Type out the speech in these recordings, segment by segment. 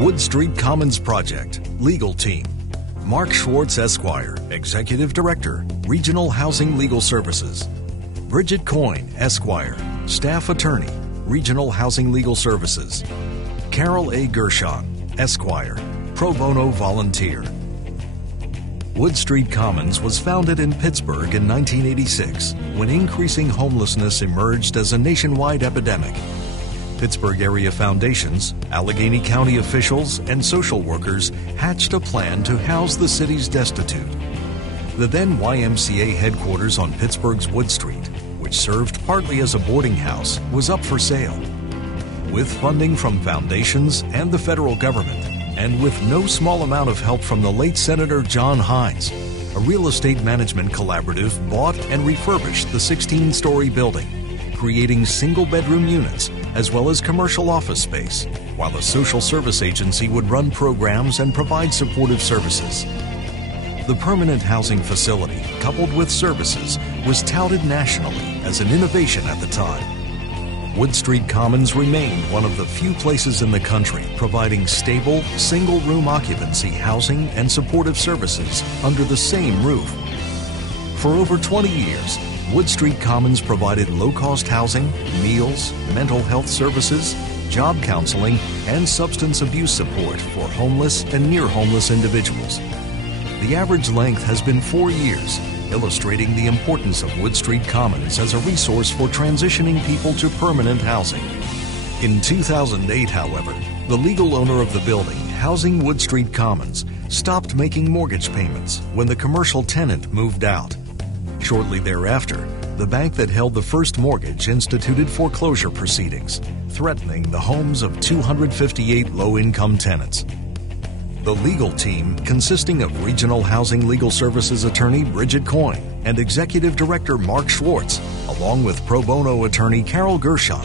Wood Street Commons Project, Legal Team. Mark Schwartz, Esquire, Executive Director, Regional Housing Legal Services. Bridget Coyne, Esquire, Staff Attorney, Regional Housing Legal Services. Carol A. Gershon, Esquire, Pro Bono Volunteer. Wood Street Commons was founded in Pittsburgh in 1986 when increasing homelessness emerged as a nationwide epidemic. Pittsburgh area foundations, Allegheny County officials, and social workers hatched a plan to house the city's destitute. The then YMCA headquarters on Pittsburgh's Wood Street, which served partly as a boarding house, was up for sale. With funding from foundations and the federal government, and with no small amount of help from the late Senator John Hines, a real estate management collaborative bought and refurbished the 16-story building, creating single-bedroom units as well as commercial office space, while a social service agency would run programs and provide supportive services. The permanent housing facility, coupled with services, was touted nationally as an innovation at the time. Wood Street Commons remained one of the few places in the country providing stable, single-room occupancy housing and supportive services under the same roof. For over 20 years, Wood Street Commons provided low-cost housing, meals, mental health services, job counseling, and substance abuse support for homeless and near-homeless individuals. The average length has been 4 years, illustrating the importance of Wood Street Commons as a resource for transitioning people to permanent housing. In 2008, however, the legal owner of the building housing Wood Street Commons stopped making mortgage payments when the commercial tenant moved out. Shortly thereafter, the bank that held the first mortgage instituted foreclosure proceedings, threatening the homes of 258 low-income tenants. The legal team, consisting of Regional Housing Legal Services attorney Bridget Coyne and Executive Director Mark Schwartz, along with pro bono attorney Carol Gershon,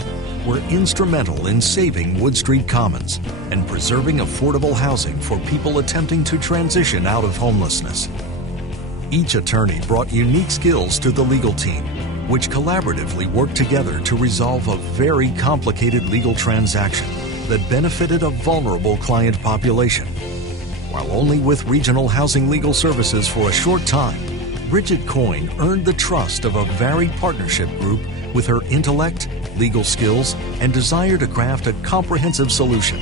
were instrumental in saving Wood Street Commons and preserving affordable housing for people attempting to transition out of homelessness. Each attorney brought unique skills to the legal team, which collaboratively worked together to resolve a very complicated legal transaction that benefited a vulnerable client population. While only with Regional Housing Legal Services for a short time, Bridget Coyne earned the trust of a varied partnership group with her intellect, legal skills, and desire to craft a comprehensive solution,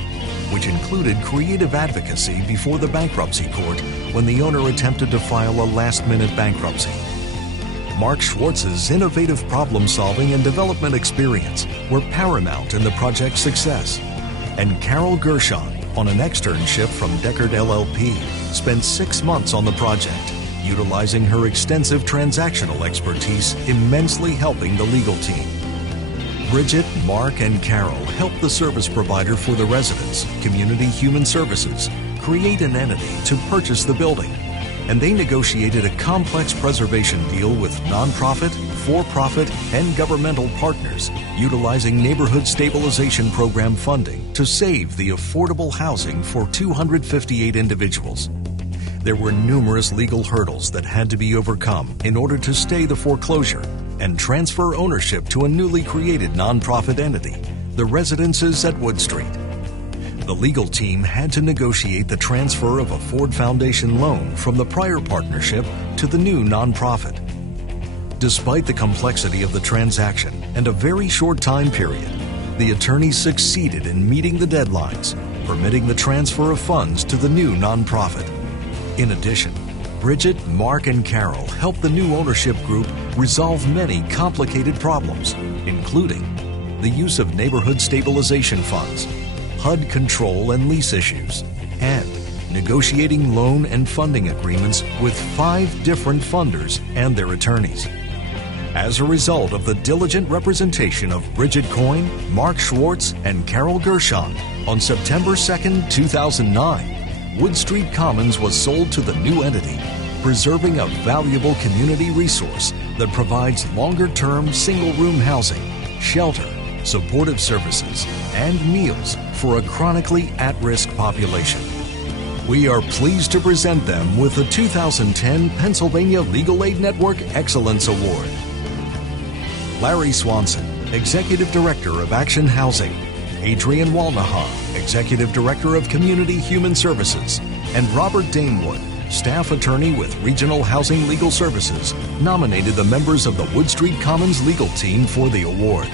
which included creative advocacy before the bankruptcy court when the owner attempted to file a last-minute bankruptcy. Mark Schwartz's innovative problem-solving and development experience were paramount in the project's success, and Carol Gershon, on an externship from Deckard LLP, spent 6 months on the project, utilizing her extensive transactional expertise immensely helping the legal team. Bridget, Mark, and Carol helped the service provider for the residents, Community Human Services, create an entity to purchase the building, and they negotiated a complex preservation deal with nonprofit, for-profit, and governmental partners, utilizing Neighborhood Stabilization Program funding to save the affordable housing for 258 individuals. There were numerous legal hurdles that had to be overcome in order to stay the foreclosure and transfer ownership to a newly created nonprofit entity, the Residences at Wood Street. The legal team had to negotiate the transfer of a Ford Foundation loan from the prior partnership to the new nonprofit. Despite the complexity of the transaction and a very short time period, the attorneys succeeded in meeting the deadlines, permitting the transfer of funds to the new nonprofit. In addition, Bridget, Mark, and Carol helped the new ownership group resolve many complicated problems, including the use of neighborhood stabilization funds, HUD control and lease issues, and negotiating loan and funding agreements with 5 different funders and their attorneys. As a result of the diligent representation of Bridget Coyne, Mark Schwartz, and Carol Gershon, on September 2, 2009, Wood Street Commons was sold to the new entity, preserving a valuable community resource that provides longer-term single-room housing, shelter, supportive services, and meals for a chronically at-risk population. We are pleased to present them with the 2010 Pennsylvania Legal Aid Network Excellence Award. Larry Swanson, Executive Director of Action Housing, Adrian Walnaha, Executive Director of Community Human Services, and Robert Damewood, Staff Attorney with Regional Housing Legal Services, nominated the members of the Wood Street Commons legal team for the award.